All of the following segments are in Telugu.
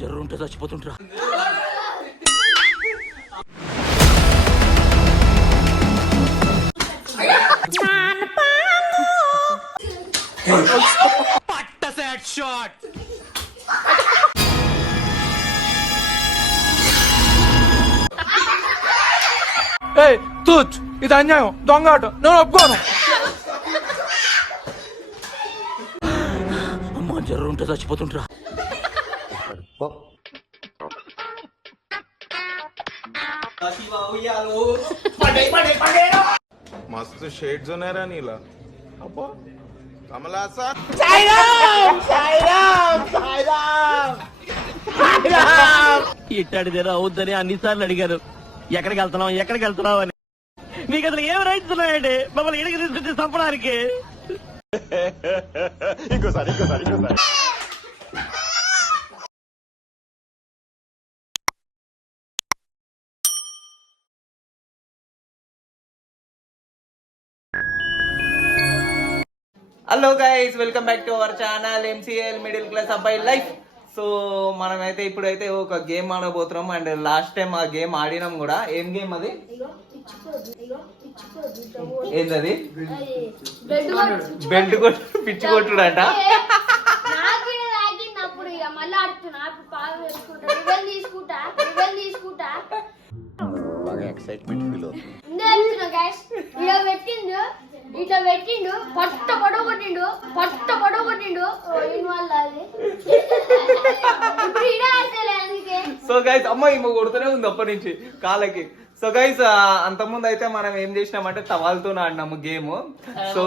జర్రు ఉంటే చచ్చిపోతుంటరా. పట్ట సెట్ షాట్. తూచ్, ఇది అన్యాయం, దొంగ ఆట, నేను ఒప్పుకోను. అమ్మా జర్రు ఉంటే చచ్చిపోతుంటరా. मस्त शेड्स होणार नीला अप्पा कमला असा ఇట్టాడిదేరా అవుద్దని అన్నిసార్లు అడిగారు. ఎక్కడికి వెళ్తున్నావు అని. మీకు అసలు ఏం రైట్స్ ఉన్నాయండి మమ్మల్ని ఇడికి తీసుకొచ్చి చంపడానికి? ఇంకోసారి hello guys, welcome back to our channel MCL middle class అబ్బాయి లైఫ్. సో మనమైతే ఇప్పుడైతే ఒక గేమ్ ఆడబోతున్నాం. అండ్ లాస్ట్ టైం ఆ గేమ్ ఆడినాం కూడా. ఏం గేమ్ అది? ఏంటది? బెల్ట్ కొట్టు, పిచ్చి కొట్టుడంట. బాగా ఎక్సైట్మెంట్ ఫీల్ అవుతుంది. ఇట్లా పెట్టిండు, పొట్ట పొడవ కొట్టిండు. సో గైస్, అమ్మ ఈమె కొడుతూనే ఉంది అప్పటి నుంచి కాళ్ళకి. సో గైస్, అంతకుముందు అయితే మనం ఏం చేసినామంటే టవాల్తో ఆడినాము గేమ్. సో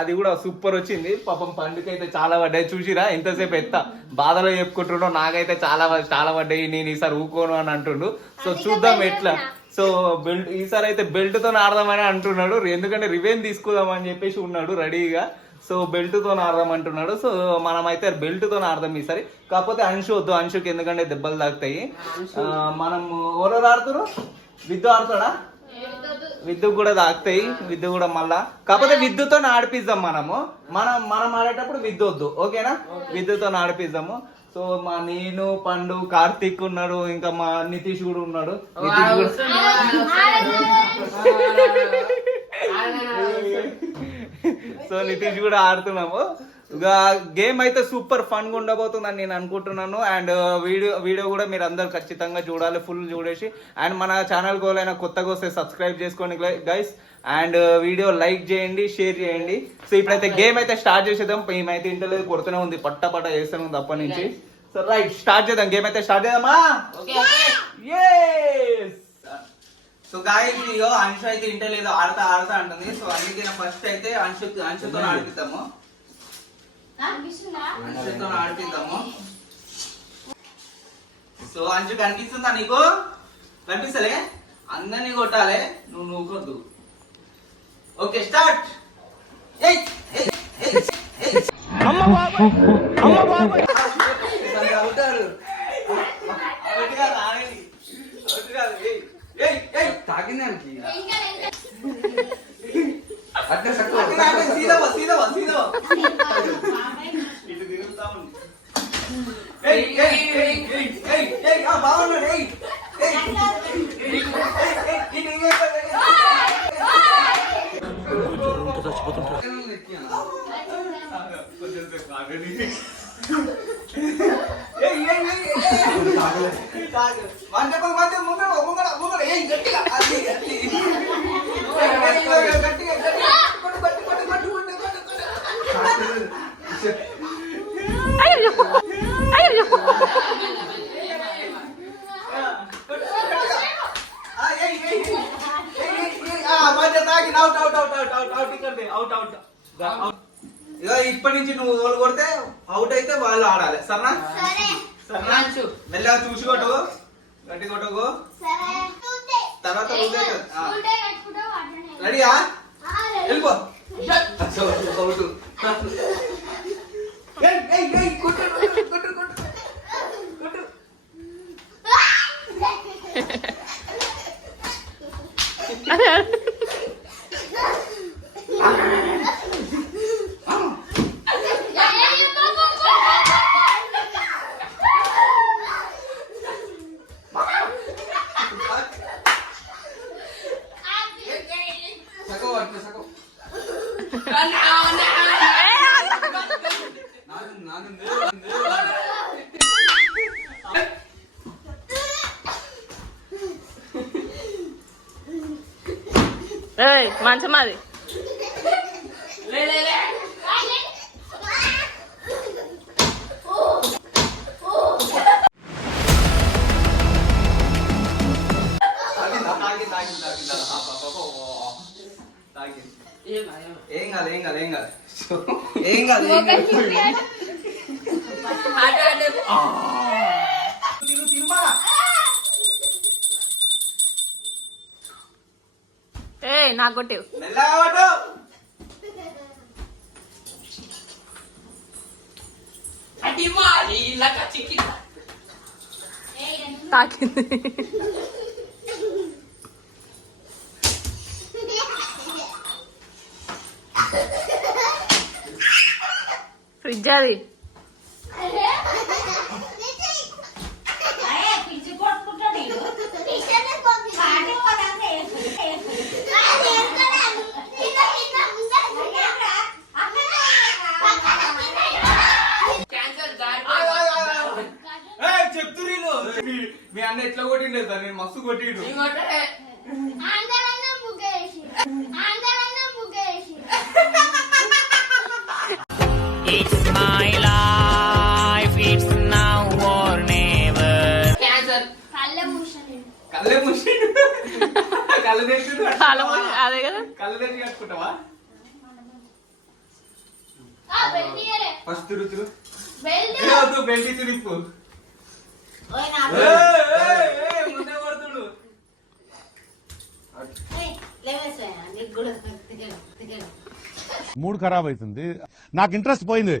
అది కూడా సూపర్ వచ్చింది. పాపం పండుగ అయితే చాలా పడ్డాయి. చూసిరా ఎంతసేపు బాధలో చెప్పుకుంటుండో. నాకైతే చాలా పడ్డాయి. నేను ఈసారి ఊకోను అని అంటుండు. సో చూద్దాం ఎట్లా. సో ఈసారి అయితే బెల్ట్ తో ఆడదామని అంటున్నాడు. ఎందుకంటే రివెంజ్ తీసుకుందామని చెప్పేసి ఉన్నాడు రెడీగా. సో బెల్ట్ తో ఆడదాం అంటున్నాడు. సో మనం అయితే బెల్ట్ తో ఆడదాం ఈసారి. కాకపోతే అంశు వద్దు, అంశుకి ఎందుకంటే దెబ్బలు తాకుతాయి. మనం ఎవరు ఆడుతారు? విద్దు ఆడతాడా? విద్దు కూడా తాకుతాయి. విద్దు కూడా మళ్ళా. కాకపోతే విద్దుతో ఆడిపిద్దాం మనం ఆడేటప్పుడు విద్దు వద్దు, ఓకేనా? విద్దుతో ఆడిపిద్దాము. సో నేను, పండు, కార్తీక్ ఉన్నాడు, ఇంకా మా నితీష్ కూడా ఉన్నాడు. సో నితీష్ కూడా ఆడుతున్నాము. గేమ్ అయితే సూపర్ ఫన్ గా ఉండబోతుందని నేను అనుకుంటున్నాను. అండ్ వీడియో కూడా మీరు అందరు ఖచ్చితంగా చూడాలి, ఫుల్ చూడేసి. అండ్ మన ఛానల్ గోలైనా కొత్తగా వస్తే సబ్స్క్రైబ్ చేసుకోండి గైస్. అండ్ వీడియో లైక్ చేయండి, షేర్ చేయండి. సో ఇప్పుడైతే గేమ్ అయితే స్టార్ట్ చేసేద్దాం. మేమైతే ఇంటర్లేదు కొడుతూనే ఉంది, పట్ట చేస్తూనే ఉంది అప్పటి నుంచి. సో రైట్, స్టార్ట్ చేద్దాం. గేమ్ అయితే స్టార్ట్ చేద్దామా? సో గాయస్, ఇగో అంశు అయితే ఇంటర్లేదు, ఆడతా అంటుంది. సో అందుకే ఫస్ట్ అయితే అంశుతో ఆడిపిద్దాము. సో అంశు కనిపిస్తుందా నీకు? కనిపిస్తలే? అందరినీ కొట్టాలి, నువ్వు నూకొద్దు. Okay, start. తాకిందానికి బాగున్నాడు. చచ్చిపోతుంటా. ఇప్పటి నుంచి నువ్వు వాళ్ళు కొడితే అవుట్ అయితే వాళ్ళు ఆడాలి, సరేనా? సరేనా? మెల్లగా చూసి కొట్టు, గట్టి కొట్టుకో. తర్వాత రెడీయా? వెళ్ళిపో. మంచం అది ఏం కాదు ఏం కాదు ఏం కాదు ఏం కాదు ఏం కాదు నాకు కొట్టేవు తాకింది ఫ్రిడ్జ్ అది చెప్తున్నారు మీ అన్న ఎట్లా కొట్టిండే సార్ నేను మస్తు కొట్టిండు It's my life, it's now or never. కళ్ళే ముషిండు కళ్ళు తెచ్చిండు అదే కదా కళ్ళు తెచ్చి కట్టుకుంటావా ఫస్ట్ తిరుగు బెల్ట్ తిరుపు ముందే కొడుతుడు మూడ్ ఖరాబ్ అవుతుంది, నాకు ఇంట్రెస్ట్ పోయింది.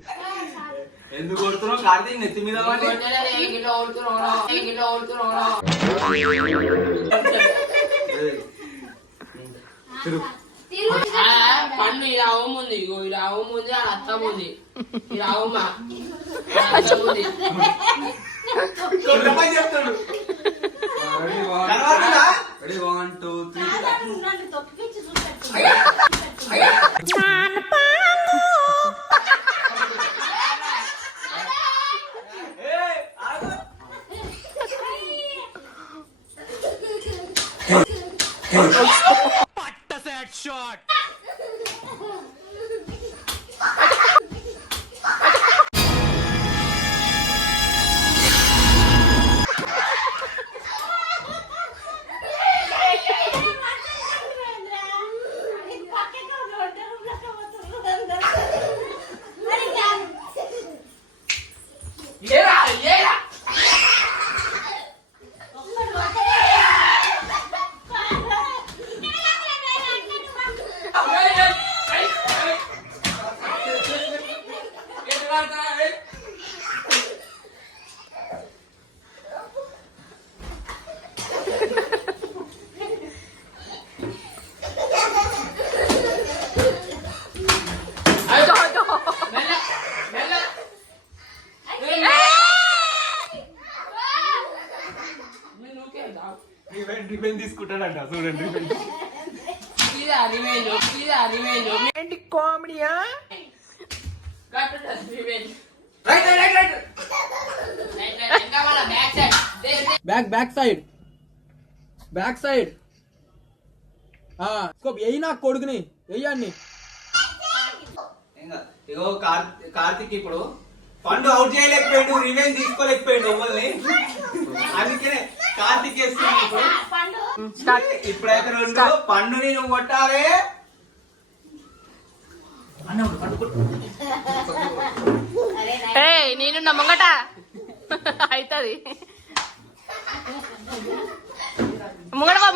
ఎందుకు కొడుతున్నావు? కార్తీక్ నెత్తి మీద పడి. పండు ఇది అవముంది, ఇగో ఇది అవముంది, అది అత్తముంది, ఇది అవమా చెప్తాడు. 1 2 3 Put that shot. రివెంజ్ తీసుకుంటాడంట చూడండి. ఏంటి కామెడీయా? బ్యాక్ సైడ్ ఎయ్యి నా కొడుకుని వెయ్యండి. ఇగో కార్తీక్ ఇప్పుడు పండు అవుట్ చేయలేకపోయాడు, రివెంజ్ తీసుకోలేకపోయాడు ఎవరిని, అందుకనే కార్తీక్ వేస్తున్నాడు. ఇప్పుడైతే 2 పండుని నువ్వు కొట్టాలి. నేను నా ముంగట అవుతుంది. ముంగడవా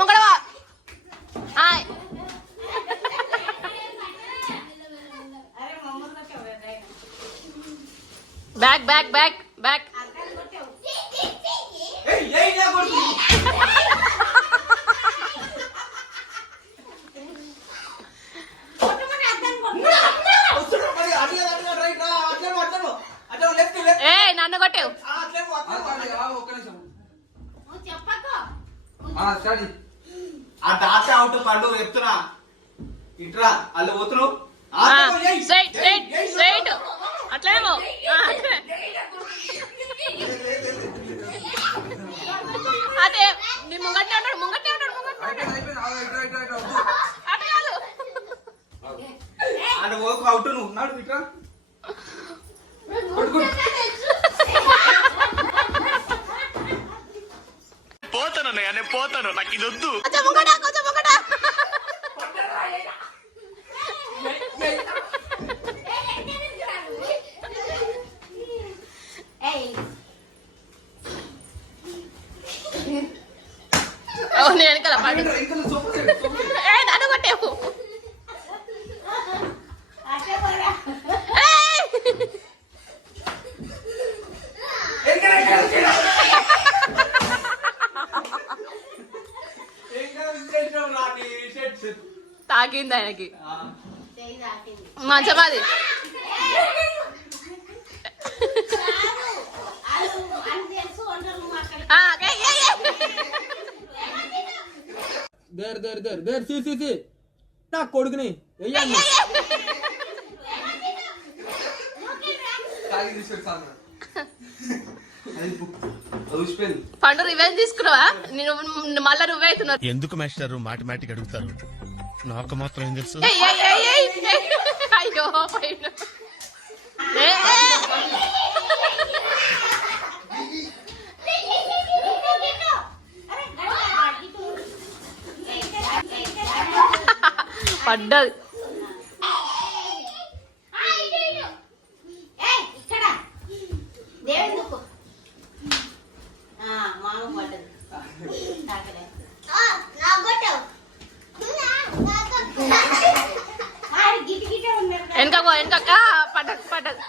బ్యాక్ నన్ను కొట్టావు. ఆ డాట అవుట్ పండు చెప్తున్నా, ఇట్రా అల్లు పోతున్నావు. అట్లేమో అట్లే అదే నీ ముంగట్నే ఉన్నాడు ముంగట్నే ఉన్నాడు అటు కాదు అంటే ఓకు అవుట్ నువ్వు ఉన్నాడు ఇట్లా పోతాను నేను పోతాను నాకు ఇది వద్దు కొంచెం ముంగట కొంచెం ముంగట నేను వెనకాల పడి నన్ను కొట్టేవు తాకింది ఆయనకి మంచమాది దేర్ సి నా కొడుకుని వెయ్యండి పండు రివెంజ్ తీసుకున్నావా నేను మళ్ళా నువ్వే అవుతున్నావు ఎందుకు మాస్టర్ మాటిమాటికి అడుగుతారు నాకు మాత్రం ఏం తెలుసు అయ్యో పైన పడ్డది వెనకో వెనక పడ్డది పడ్డది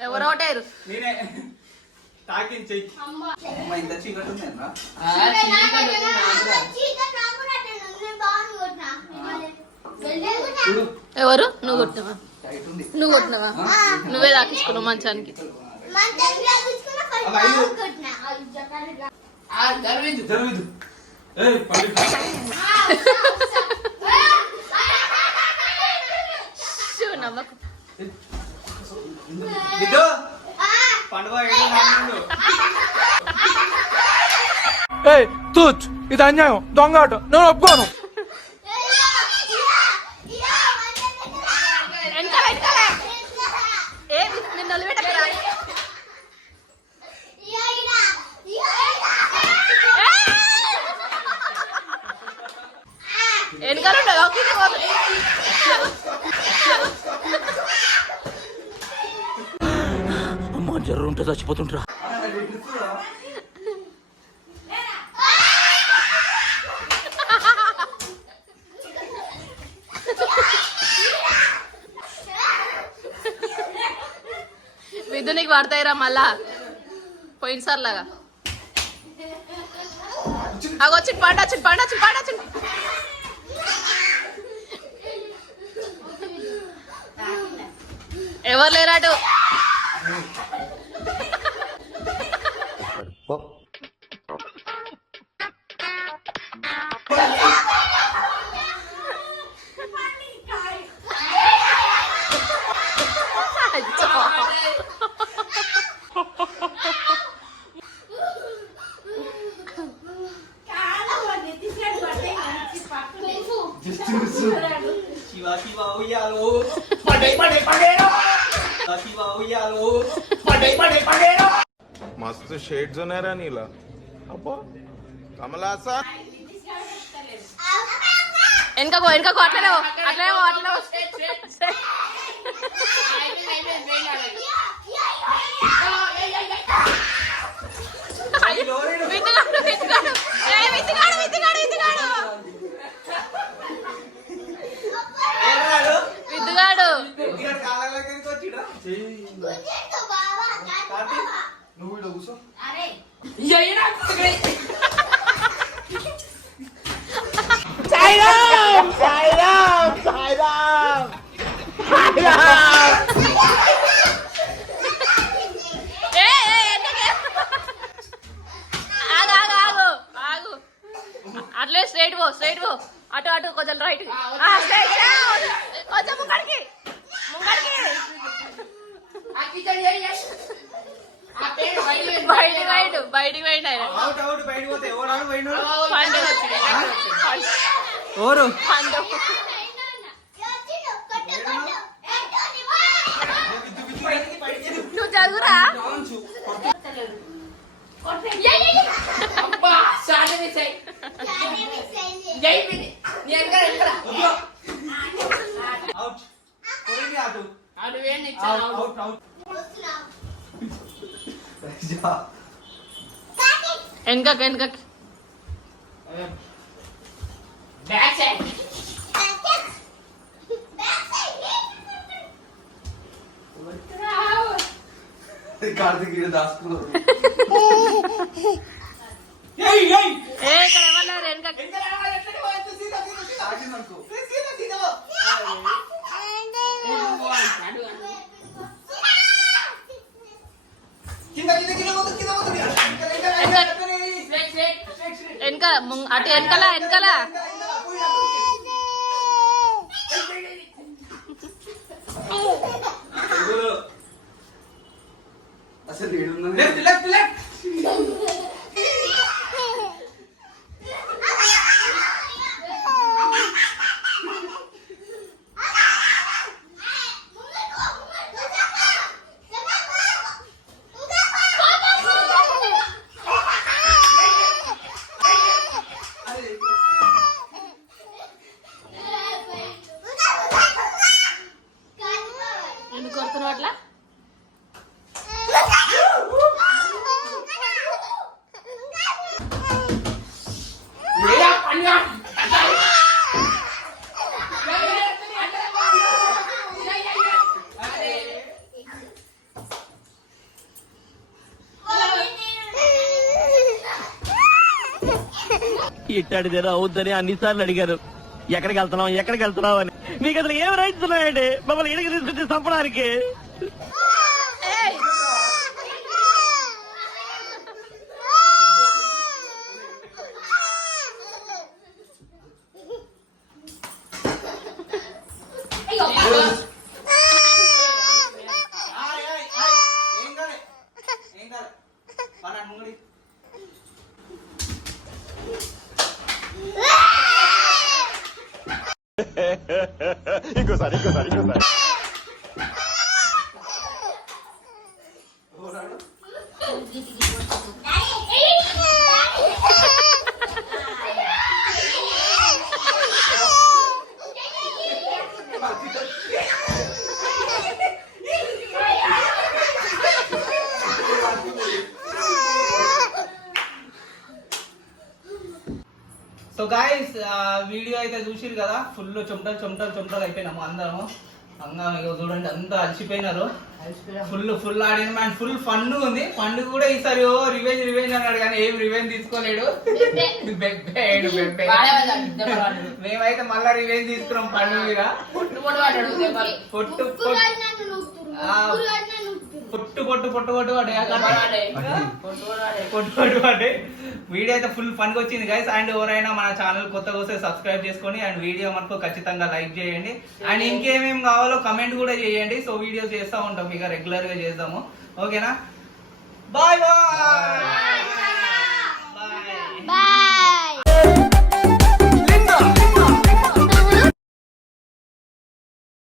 ఎవరు ఒకటారు నేనే తాకింది చెయ్యి ఇంత చీకటి ఉంది ఎవరు నువ్వు కొట్టినవా నువ్వు కొట్టినవా నువ్వే తాకించుకున్నావు మంచానికి జరగదు నవ్వకు పండుగ తూచ్ ఇది అన్యాయం దొంగ ఆట నేను ఒప్పుకోను నిన్ను వదిలిపెట్టలేరా వెనకాల అమ్మా జ్వరం ఉంటే చచ్చిపోతుంటరా విద్యునికి పడతాయిరా మళ్ళా పోయినసారి లాగా అవి వచ్చి పండొచ్చి ఎవరు లేరాటు శివ శివ ఉయ్యాలో శివ ఉయ్యాలో मस्त शेड्स होणार नीला अप्पा कमला असा వెనకో అట్లనే విద్దుగాడు నువ్వు ఇక్కడ కూర్చో ఆగు అట్లే స్ట్రైట్ పో అటు కొంచెం రైట్ ఓరు నువ్వు చదువురా. అబ్బా చాలా మిస్ అయ్యి జై పిని నీ ఎక్కడ ఎక్కడ అవుట్ కొరికి అటు అడువేం ఇచ్చాను అవుట్ అవుట్ వెనకకి బ్యాక్ సైడ్ కార్తీక్ ఈడ దాచుకున్నాడు ఏ ఇక్కడ ఎవరు లేరు, వెనకకి. అటు వెనకాల అసలు లెఫ్ట్ లెఫ్ట్ లెఫ్ట్ ఎందుకు కొడుతున్నావు అట్లా? ఇట్టాడిదేదో అవుద్దని అన్నిసార్లు అడిగారు. ఎక్కడికి వెళ్తున్నావు అని. మీకు అసలు ఏం రైట్స్ ఉన్నాయండి మమ్మల్ని ఇడికి తీసుకొచ్చి చంపడానికి? సో గాయస్ వీడియో అయితే చూసిరు కదా, ఫుల్ చెమటలు అయిపోయినాము అందరము. చూడండి అంతా అలసిపోయినారు. ఫుల్ ఆడిన మ్యాన్, ఫుల్ ఫన్ ఉంది. ఫండ్ కూడా ఈసారి రివెంజ్ అన్నాడు కానీ ఏం రివెంజ్ తీసుకోలేడు. మేమైతే మళ్ళా రివెంజ్ తీసుకున్నాం పండు మీద. పొట్టు పడే వీడియో అయితే ఫుల్ ఫన్ వచ్చింది గైస్. అండ్ ఎవరైనా మన ఛానల్ కొత్తగా వస్తే సబ్స్క్రైబ్ చేసుకొని అండ్ వీడియో మనకు ఖచ్చితంగా లైక్ చేయండి. అండ్ ఇంకేమేమి కావాలో కమెంట్ కూడా చేయండి. సో వీడియోస్ చేస్తూ ఉంటాం, ఇక రెగ్యులర్ గా చేద్దాము. ఓకేనా? Bye bye.